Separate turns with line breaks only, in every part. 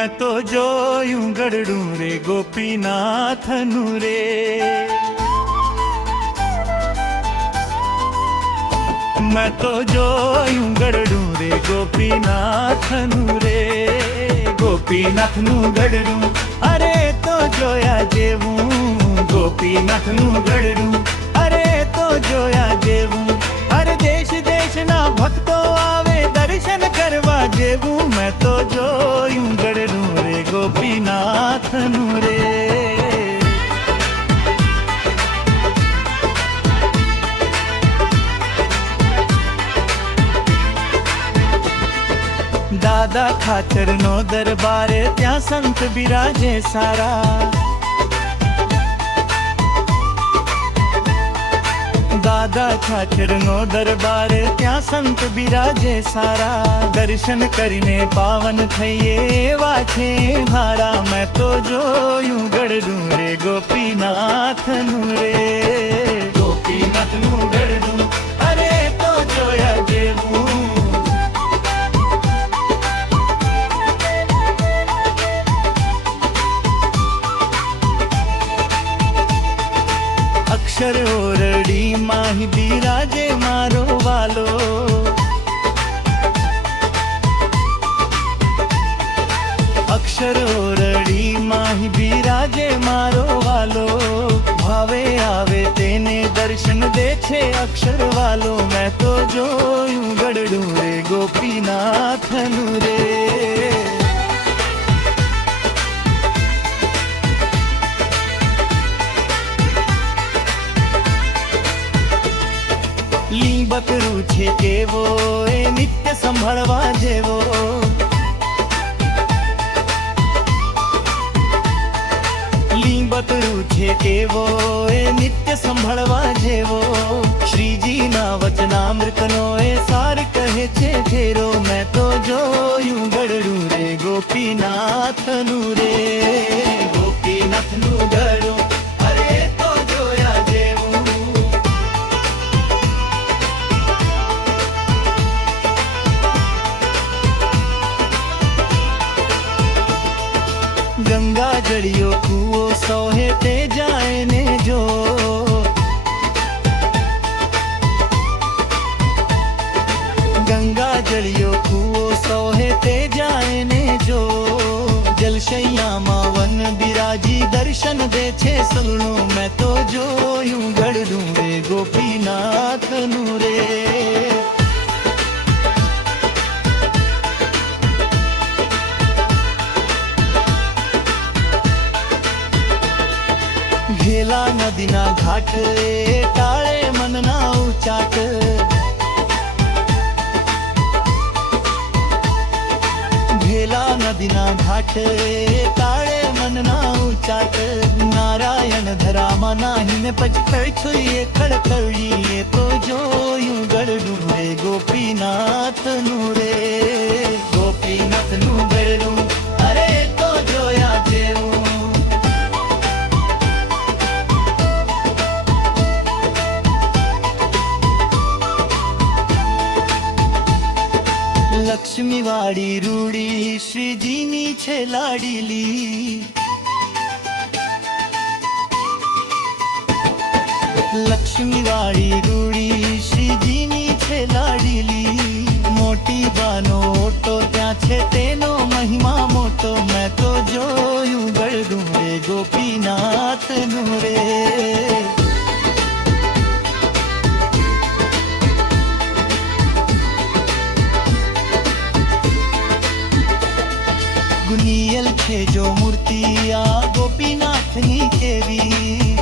મેં તો જોયું ગરડું રે ગોપીનાથનું રે મેં તો જોયું ગરડું રે ગોપીનાથનું રે ગોપીનાથનું ગરડું અરે તો જોયા જેવું ગોપીનાથનું ગરડું અરે તો જોયા જેવું અરે દેશ દેશના ભક્તો આવે દર્શન કરવા જેવું મેં તો દાદા ખાચર નો દરબારે ત્યાં સંત બિરાજે સારા. દાદા ખાચર નો દરબારે ત્યાં સંત બિરાજે સારા. દર્શન કરીને પાવન થઈએ એવા છે હારા મેં તો જોયું ગઢડું રે ગોપીનાથનું રે. અક્ષર રડી, માહી બિરાજે મારો વાલો. ભાવે આવે તેને દર્શન દે છે અક્ષર વાલો. મેં તો જોયું ગડડું રે, ગોપીનાથનું રે. લીંબકરું છે કેવો, એ નિત્ય સંભળવા જેવો. છે કેવો એ નિત્ય સંભાળવા જેવો. શ્રીજીના વચનામૃતનો એ સાર કહે છે. જલશૈયામાં વન બિરાજી દર્શન દે છે સલણું. મેં તો જોયું ગઢડું રે, ગોપીનાથનું રે. ઘેલા નદીના ઘાટ નદીના તાળે મનના ઉચાટ, નારાયણ ધરામાં નાહીને પછી છુઈએ ખડખડી એ તો જોયું ગળડું રે, ગોપીનાથનું રે, ગોપીનાથનું ગળડું. અરે લક્ષ્મી વાળી રૂડી શ્રીજીની છે લાડીલી લક્ષ્મી વાળી રૂડી શ્રીજીની છે લાડીલી મોટી બાનો ઓટો ત્યાં છે તેનો મહિમા મોટો મેં તો જોયું ગળગું રે ગોપીનાથનું રે છે જો મૂર્તિ આ ગોપીનાથની કેવી?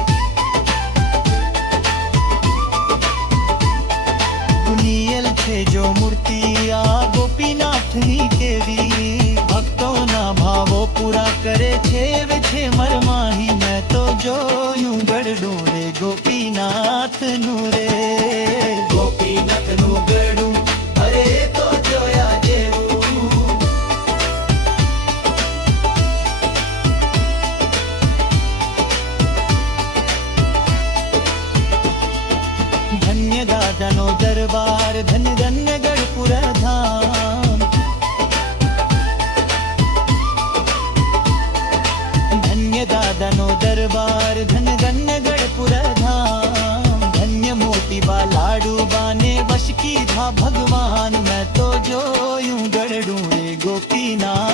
ગુનિયલ છે જો મૂર્તિ દરબાર ધન ધન્ય ગઢપુર ધામ ધન્ય દાદાનો દરબાર ધન ધન્ય ગઢપુર ધામ ધન્ય મોતી બા લાડુ બાને વશ કીધા ભગવાન મેં તો જોયું ગઢડું રે ગોપીના